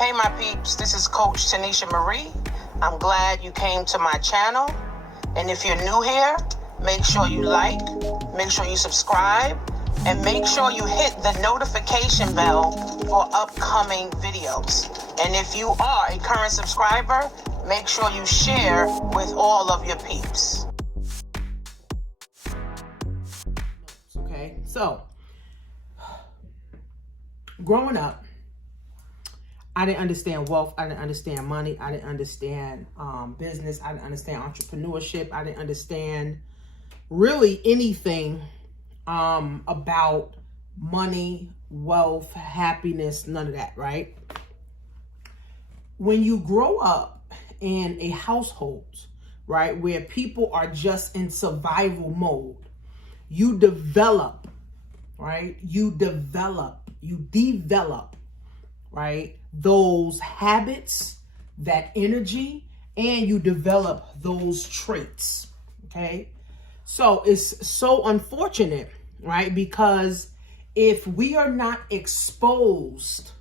Hey my peeps, this is Coach Tanisha Marie. I'm glad you came to my channel. And if you're new here, make sure you like, make sure you subscribe, and make sure you hit the notification bell for upcoming videos. And if you are a current subscriber, make sure you share with all of your peeps. Okay, so growing up, I didn't understand wealth. I didn't understand money. I didn't understand business. I didn't understand entrepreneurship. I didn't understand really anything about money, wealth, happiness, none of that, right? When you grow up in a household, right, where people are just in survival mode, you develop, right? You develop, right? Those habits, that energy, and you develop those traits, okay? So it's so unfortunate, right? Because if we are not exposed,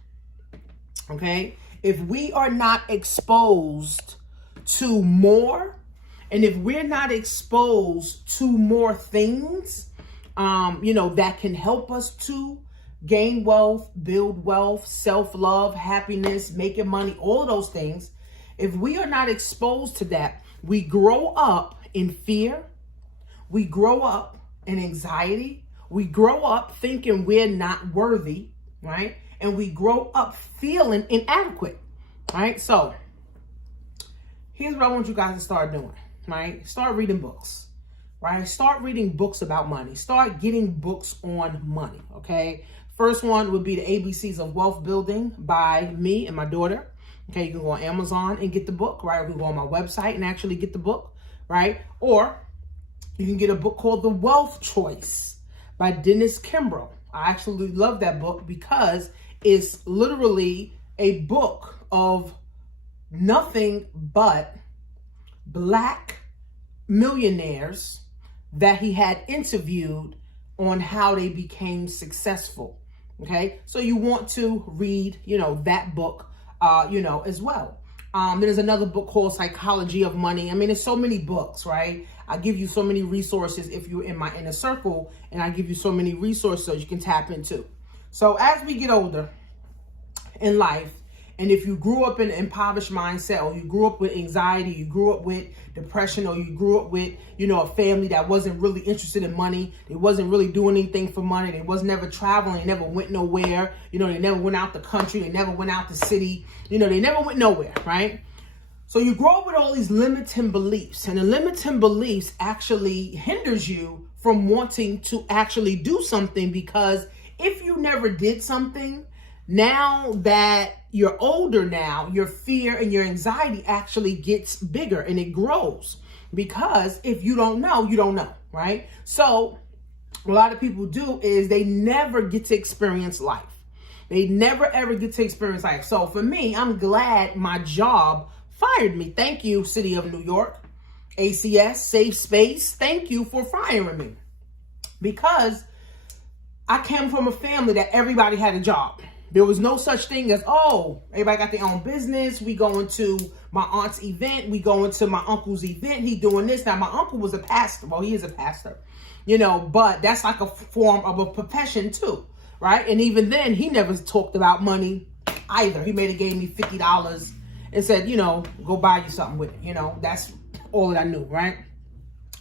okay? If we are not exposed to more, and if we're not exposed to more things, that can help us to gain wealth, build wealth, self-love, happiness, making money, all of those things. If we are not exposed to that, we grow up in fear. We grow up in anxiety. We grow up thinking we're not worthy, right? And we grow up feeling inadequate, right? So here's what I want you guys to start doing, right? Start reading books, right? Start reading books about money. Start getting books on money, okay? First one would be the ABCs of Wealth Building by me and my daughter. Okay, you can go on Amazon and get the book, right? Or you can go on my website and actually get the book, right? Or you can get a book called The Wealth Choice by Dennis Kimbro. I actually love that book because it's literally a book of nothing but Black millionaires that he had interviewed on how they became successful. Okay, so you want to read, that book, as well. There's another book called Psychology of Money. I mean, there's so many books, right? I give you so many resources if you're in my inner circle, and I give you so many resources you can tap into. So as we get older in life, and if you grew up in an impoverished mindset, or you grew up with anxiety, you grew up with depression, or you grew up with, a family that wasn't really interested in money, they wasn't really doing anything for money, they was never traveling, they never went nowhere, they never went out the country, they never went out the city, they never went nowhere, right? So you grow up with all these limiting beliefs, and the limiting beliefs actually hinders you from wanting to actually do something, because if you never did something, now that you're older now, your fear and your anxiety actually gets bigger and it grows, because if you don't know, you don't know, right? So what a lot of people do is they never get to experience life. They never ever get to experience life. So for me, I'm glad my job fired me. Thank you, City of New York, ACS, Safe Space. Thank you for firing me, because I came from a family that everybody had a job. There was no such thing as, everybody got their own business. We going to my aunt's event. We going to my uncle's event. He doing this. Now, my uncle was a pastor. Well, he is a pastor, but that's like a form of a profession too, right? And even then, he never talked about money either. He maybe gave me $50 and said, go buy you something with it. That's all that I knew, right?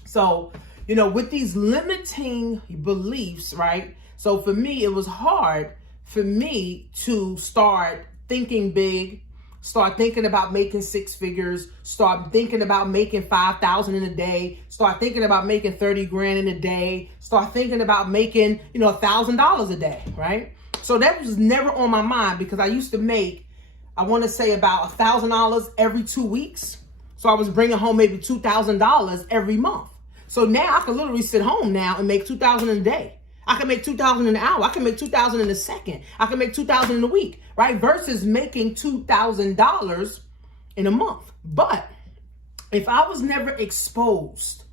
So, with these limiting beliefs, right? So for me, it was hard for me to start thinking big, start thinking about making six figures, start thinking about making 5,000 in a day, start thinking about making 30 grand in a day, start thinking about making, $1,000 a day, right? So that was never on my mind, because I used to make, I want to say about $1,000 every 2 weeks. So I was bringing home maybe $2,000 every month. So now I can literally sit home now and make $2,000 in a day. I can make $2,000 in an hour. I can make $2,000 in a second. I can make $2,000 in a week, right? Versus making $2,000 in a month. But if I was never exposed,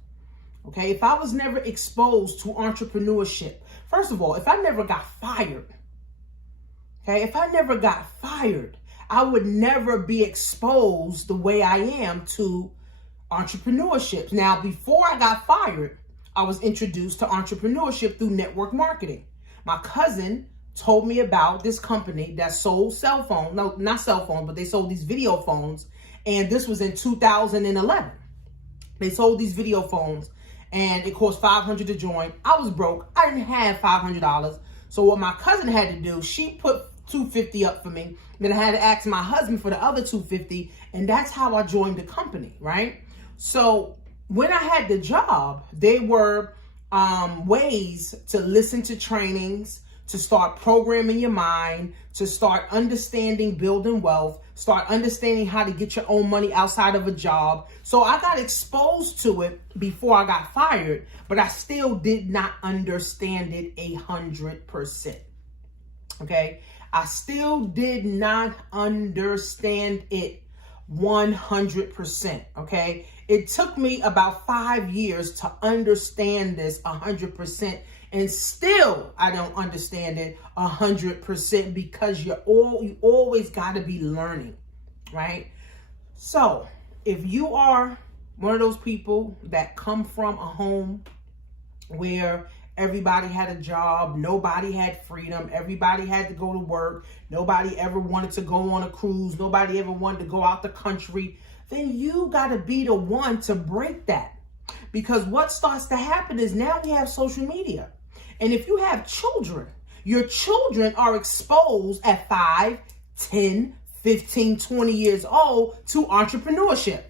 okay, if I was never exposed to entrepreneurship, first of all, if I never got fired, okay, if I never got fired, I would never be exposed the way I am to entrepreneurship. Now, before I got fired, I was introduced to entrepreneurship through network marketing. My cousin told me about this company that sold cell phones. No, not cell phones, but they sold these video phones. And this was in 2011. They sold these video phones and it cost $500 to join. I was broke. I didn't have $500. So what my cousin had to do, she put $250 up for me. Then I had to ask my husband for the other $250. And that's how I joined the company, right? So when I had the job, there were ways to listen to trainings, to start programming your mind, to start understanding building wealth, start understanding how to get your own money outside of a job. So I got exposed to it before I got fired, but I still did not understand it 100%. Okay? I still did not understand it 100%. Okay? It took me about 5 years to understand this 100%. And still, I don't understand it 100% because you always got to be learning, right? So if you are one of those people that come from a home where everybody had a job, nobody had freedom, everybody had to go to work, nobody ever wanted to go on a cruise, nobody ever wanted to go out the country, then you got to be the one to break that. Because what starts to happen is now we have social media. And if you have children, your children are exposed at 5, 10, 15, 20 years old to entrepreneurship,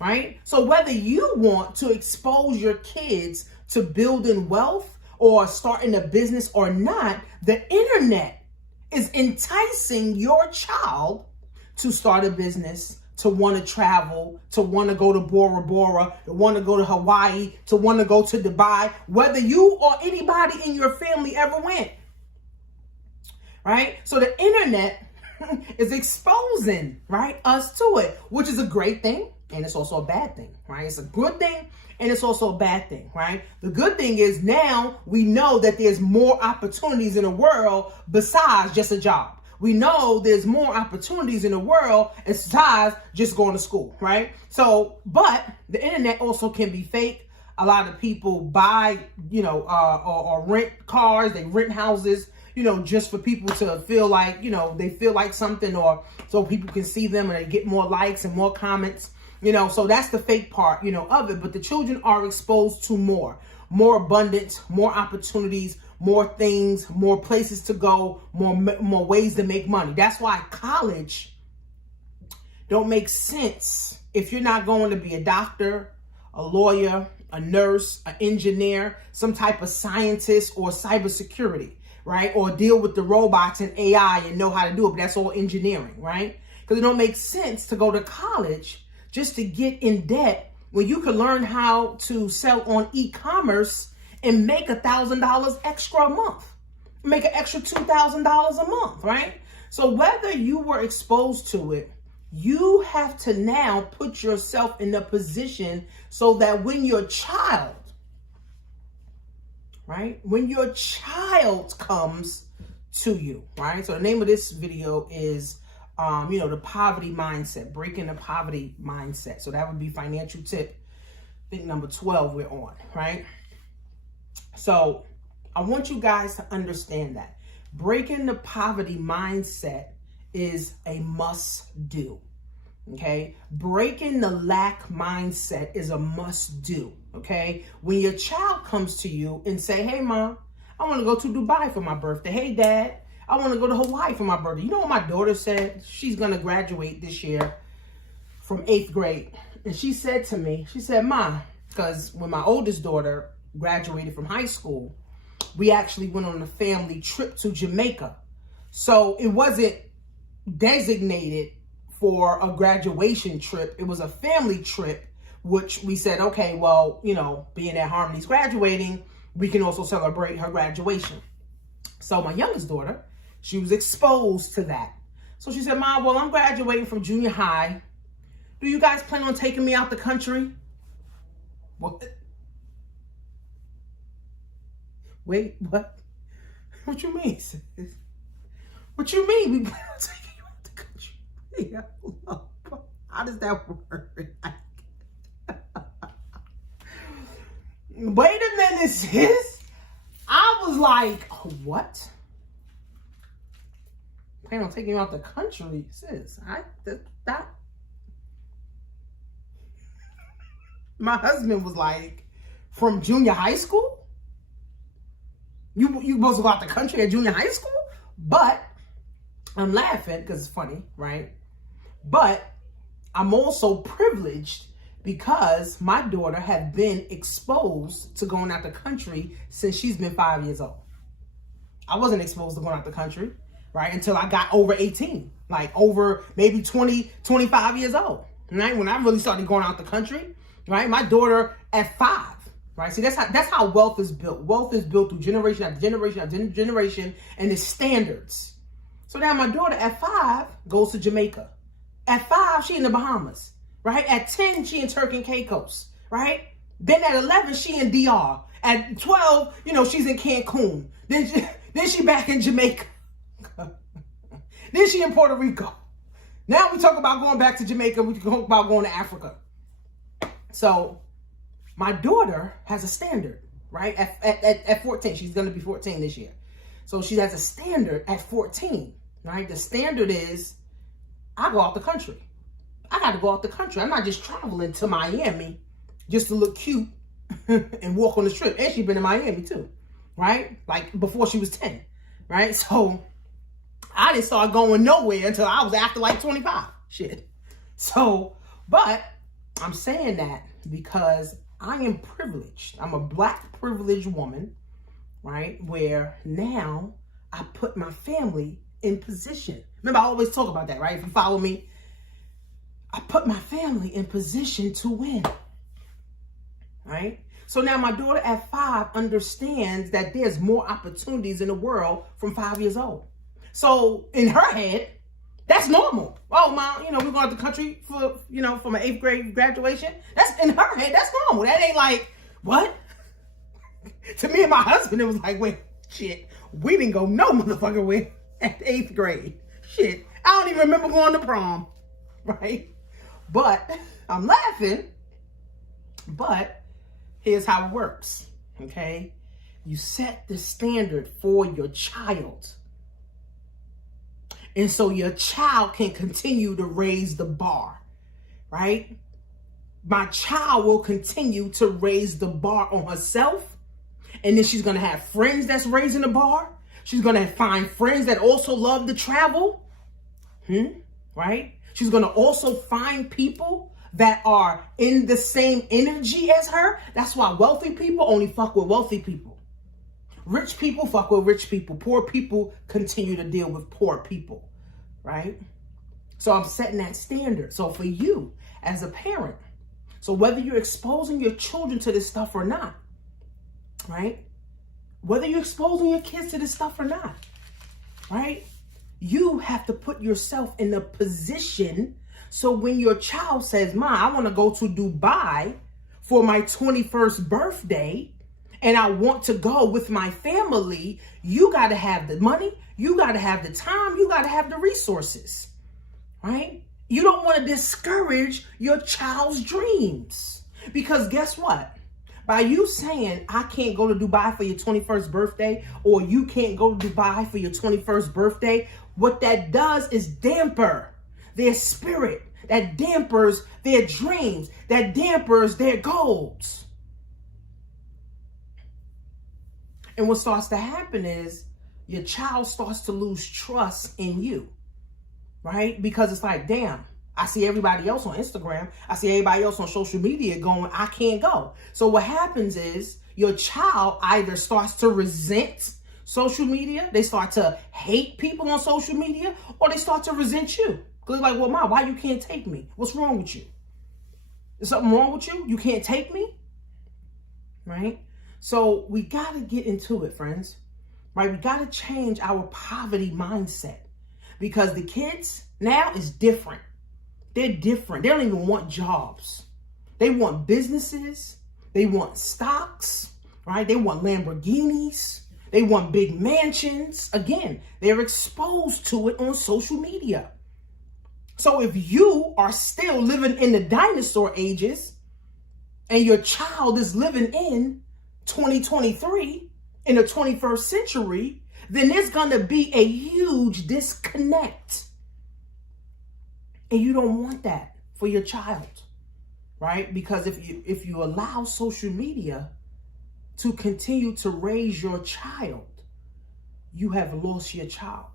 right? So whether you want to expose your kids to building wealth or starting a business or not, the internet is enticing your child to start a business, to want to travel, to want to go to Bora Bora, to want to go to Hawaii, to want to go to Dubai, whether you or anybody in your family ever went, right? So the internet is exposing, right, us to it, which is a great thing. And it's also a bad thing, right? It's a good thing and it's also a bad thing, right? The good thing is now we know that there's more opportunities in the world besides just a job. We know there's more opportunities in the world besides just going to school, right? So, but the internet also can be fake. A lot of people buy, or rent cars, they rent houses, just for people to feel like, they feel like something, or so people can see them and they get more likes and more comments, so that's the fake part, of it. But the children are exposed to more abundance, more opportunities, more things, more places to go, more ways to make money. That's why college don't make sense if you're not going to be a doctor, a lawyer, a nurse, an engineer, some type of scientist or cybersecurity, right? Or deal with the robots and AI and know how to do it. But that's all engineering, right? Because it don't make sense to go to college just to get in debt when you can learn how to sell on e-commerce and make $1,000 extra a month, make an extra $2,000 a month, right? So whether you were exposed to it, you have to now put yourself in a position so that when your child, right, when your child comes to you, right? So the name of this video is, the poverty mindset, breaking the poverty mindset. So that would be financial tip, I think number 12 we're on, right? So I want you guys to understand that breaking the poverty mindset is a must do. Okay. Breaking the lack mindset is a must do. Okay. When your child comes to you and say, hey, Mom, I want to go to Dubai for my birthday. Hey, Dad, I want to go to Hawaii for my birthday. You know what my daughter said? She's going to graduate this year from 8th grade. And she said to me, she said, Ma, because when my oldest daughter graduated from high school, we actually went on a family trip to Jamaica. So it wasn't designated for a graduation trip. It was a family trip, which we said, okay, well, being that Harmony's graduating, we can also celebrate her graduation. So my youngest daughter, she was exposed to that. So she said, Mom, well, I'm graduating from junior high. Do you guys plan on taking me out the country? What? Wait, what? What you mean, sis? What you mean we plan on taking you out the country? Yeah. How does that work? Wait a minute, sis. I was like, what? Plan on taking you out the country, sis. That. My husband was like, from junior high school? You supposed to go out the country at junior high school? But I'm laughing because it's funny, right? But I'm also privileged because my daughter had been exposed to going out the country since she's been 5 years old. I wasn't exposed to going out the country, right, until I got over 18, like over maybe 20, 25 years old, right? When I really started going out the country, right? My daughter at 5, right? See, that's how wealth is built. Wealth is built through generation after generation after generation, and it's standards. So now my daughter at 5 goes to Jamaica. At 5, she in the Bahamas, right? At 10, she in Turk and Caicos, right? Then at 11, she in DR. At 12, she's in Cancun. Then she back in Jamaica. Then she in Puerto Rico. Now we talk about going back to Jamaica. We talk about going to Africa. So my daughter has a standard, right? At 14, she's going to be 14 this year. So she has a standard at 14, right? The standard is, I go out the country. I got to go out the country. I'm not just traveling to Miami just to look cute and walk on the strip. And she's been in Miami too, right? Like before she was 10, right? So I didn't start going nowhere until I was after like 25. Shit. So, but I'm saying that because I am privileged. I'm a Black privileged woman, right? Where now I put my family in position. Remember, I always talk about that, right? If you follow me, I put my family in position to win, right? So now my daughter at 5 understands that there's more opportunities in the world from 5 years old. So in her head, that's normal. Oh, Mom, we're going to the country for, for my 8th grade graduation. That's in her head. That's normal. That ain't like, what? To me and my husband, it was like, wait, shit, we didn't go no motherfucker way at 8th grade. Shit, I don't even remember going to prom, right? But I'm laughing. But here's how it works, okay? You set the standard for your child. And so your child can continue to raise the bar, right? My child will continue to raise the bar on herself. And then she's going to have friends that's raising the bar. She's going to find friends that also love to travel, right? She's going to also find people that are in the same energy as her. That's why wealthy people only fuck with wealthy people. Rich people fuck with rich people. Poor people continue to deal with poor people, right? So I'm setting that standard. So for you as a parent, so whether you're exposing your children to this stuff or not, right? Whether you're exposing your kids to this stuff or not, right? You have to put yourself in a position so when your child says, Ma, I want to go to Dubai for my 21st birthday and I want to go with my family, you got to have the money, you got to have the time, you got to have the resources, right? You don't want to discourage your child's dreams because guess what? By you saying, I can't go to Dubai for your 21st birthday, or you can't go to Dubai for your 21st birthday, what that does is damper their spirit, that dampers their dreams, that dampers their goals. And what starts to happen is your child starts to lose trust in you, right? Because it's like, damn, I see everybody else on Instagram. I see everybody else on social media going, I can't go. So what happens is your child either starts to resent social media, they start to hate people on social media, or they start to resent you. Because they're like, well, Mom, why you can't take me? What's wrong with you? Is something wrong with you? You can't take me? Right? So we got to get into it, friends. Right? We got to change our poverty mindset. Because the kids now is different. They're different. They don't even want jobs. They want businesses. They want stocks, right? They want Lamborghinis. They want big mansions. Again, they're exposed to it on social media. So if you are still living in the dinosaur ages and your child is living in 2023 in the 21st century, then there's going to be a huge disconnect. And you don't want that for your child, right? Because if you allow social media to continue to raise your child, you have lost your child.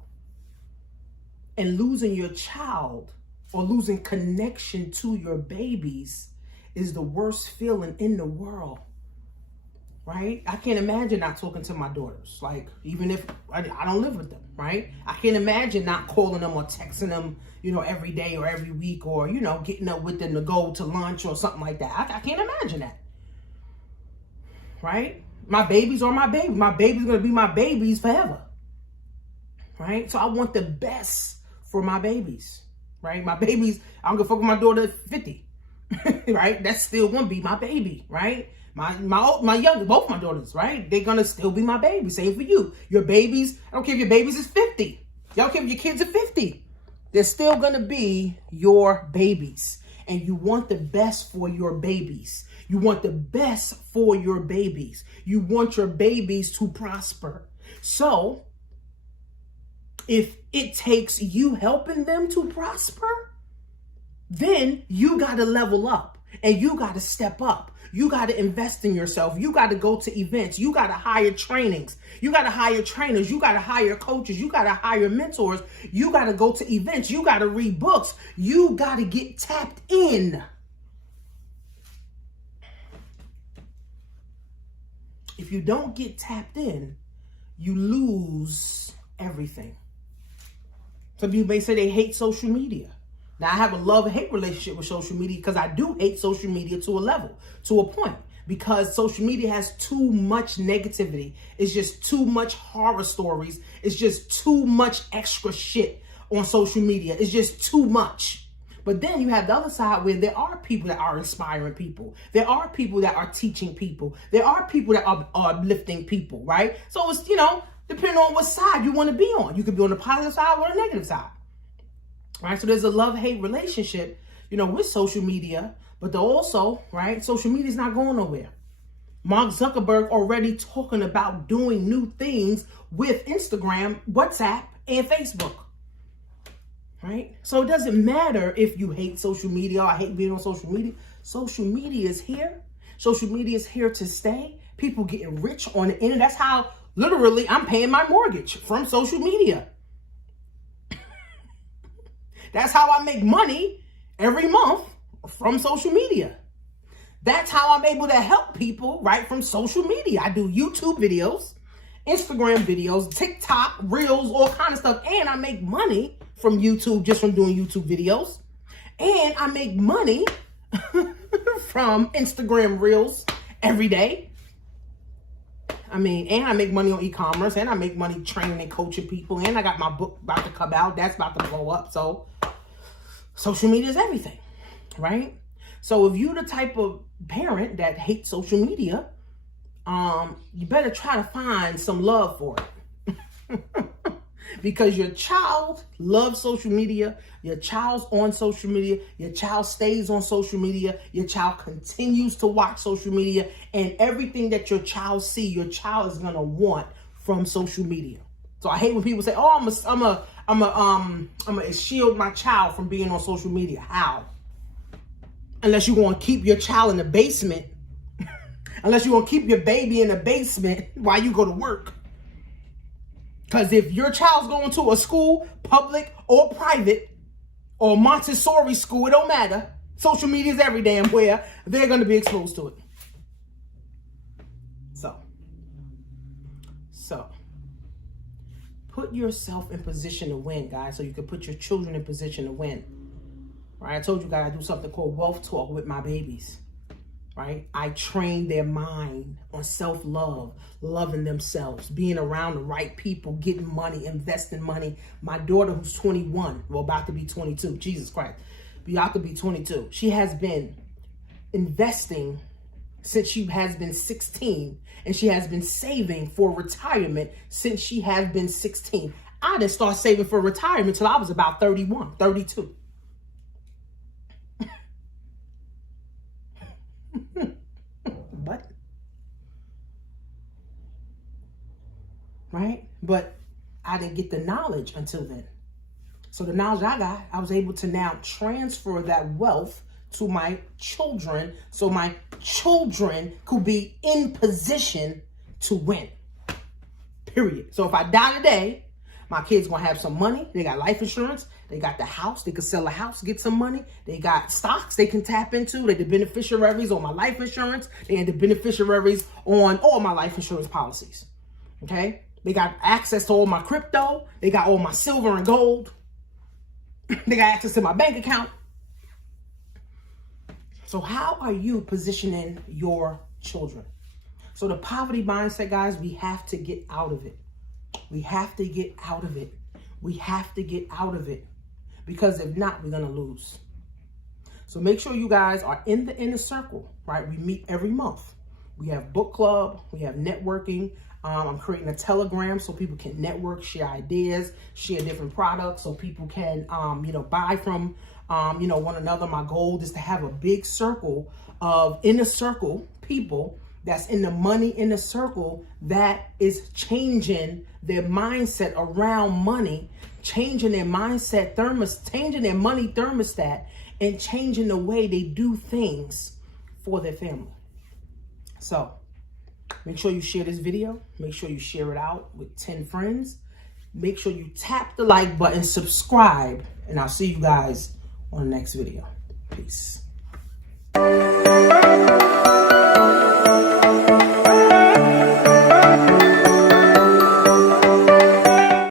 And losing your child or losing connection to your babies is the worst feeling in the world, right? I can't imagine not talking to my daughters. Like, even if I don't live with them, right? I can't imagine not calling them or texting them, every day or every week, or, getting up with them to go to lunch or something like that. I can't imagine that, right? My babies are my babies. My baby's going to be my babies forever, right? So I want the best for my babies, right? My babies, I'm going to fuck with my daughter at 50, right? That's still going to be my baby, right? My young, both my daughters, right? They're going to still be my baby. Same for you. Your babies, I don't care if your babies is 50. Y'all care if your kids are 50. They're still going to be your babies. And you want the best for your babies. You want the best for your babies. You want your babies to prosper. So, if it takes you helping them to prosper, then you got to level up and you got to step up. You got to invest in yourself. You got to go to events. You got to hire trainings. You got to hire trainers. You got to hire coaches. You got to hire mentors. You got to go to events. You got to read books. You got to get tapped in. If you don't get tapped in, you lose everything. Some people may say they hate social media. Now, I have a love-hate relationship with social media because I do hate social media to a level, to a point, because social media has too much negativity. It's just too much horror stories. It's just too much extra shit on social media. It's just too much. But then you have the other side where there are people that are inspiring people. There are people that are teaching people. There are people that are uplifting people, right? So it's, depending on what side you want to be on. You could be on the positive side or the negative side. Right? So there's a love-hate relationship, with social media, but also, right, social media is not going nowhere. Mark Zuckerberg already talking about doing new things with Instagram, WhatsApp, and Facebook. Right? So it doesn't matter if you hate social media or hate being on social media. Social media is here. Social media is here to stay. People getting rich on the internet. That's how literally I'm paying my mortgage, from social media. That's how I make money every month, from social media. That's how I'm able to help people, right, from social media. I do YouTube videos, Instagram videos, TikTok, Reels, all kind of stuff. And I make money from YouTube just from doing YouTube videos. And I make money from Instagram Reels every day. And I make money on e-commerce, and I make money training and coaching people. And I got my book about to come out. That's about to blow up. So social media is everything, right? So if you're the type of parent that hates social media, you better try to find some love for it. Because your child loves social media. Your child's on social media. Your child stays on social media. Your child continues to watch social media. And everything that your child sees, your child is going to want from social media. So I hate when people say, "Oh, I'm gonna shield my child from being on social media." How? Unless you want to keep your child in the basement. Unless you want to keep your baby in the basement while you go to work. Because if your child's going to a school, public or private, or Montessori school, it don't matter. Social media is every damn where. They're going to be exposed to it. So, put yourself in position to win, guys, so you can put your children in position to win. Right? I told you guys I do something called Wealth Talk with my babies. Right? I train their mind on self-love, loving themselves, being around the right people, getting money, investing money. My daughter, who's 21, well, about to be 22, Jesus Christ, about to be 22. She has been investing since she has been 16, and she has been saving for retirement since she has been 16. I didn't start saving for retirement until I was about 31, 32. right? But I didn't get the knowledge until then. So the knowledge I got, I was able to now transfer that wealth to my children, so my children could be in position to win. Period. So if I die today, my kids gonna have some money. They got life insurance. They got the house. They could sell a house, get some money. They got stocks they can tap into. They're the beneficiaries on my life insurance. They are the beneficiaries on all my life insurance policies. Okay? They got access to all my crypto. They got all my silver and gold. They got access to my bank account. So how are you positioning your children? So the poverty mindset, guys, we have to get out of it. We have to get out of it. We have to get out of it. Because if not, we're going to lose. So make sure you guys are in the inner circle, right? We meet every month. We have book club. We have networking. I'm creating a Telegram so people can network, share ideas, share different products so people can, buy from, one another. My goal is to have a big circle of inner circle people that's in the money inner circle that is changing their mindset around money, changing their mindset changing their money thermostat, and changing the way they do things for their family. So make sure you share this video. Make sure you share it out with 10 friends. Make sure you tap the like button, subscribe, and I'll see you guys on the next video. Peace.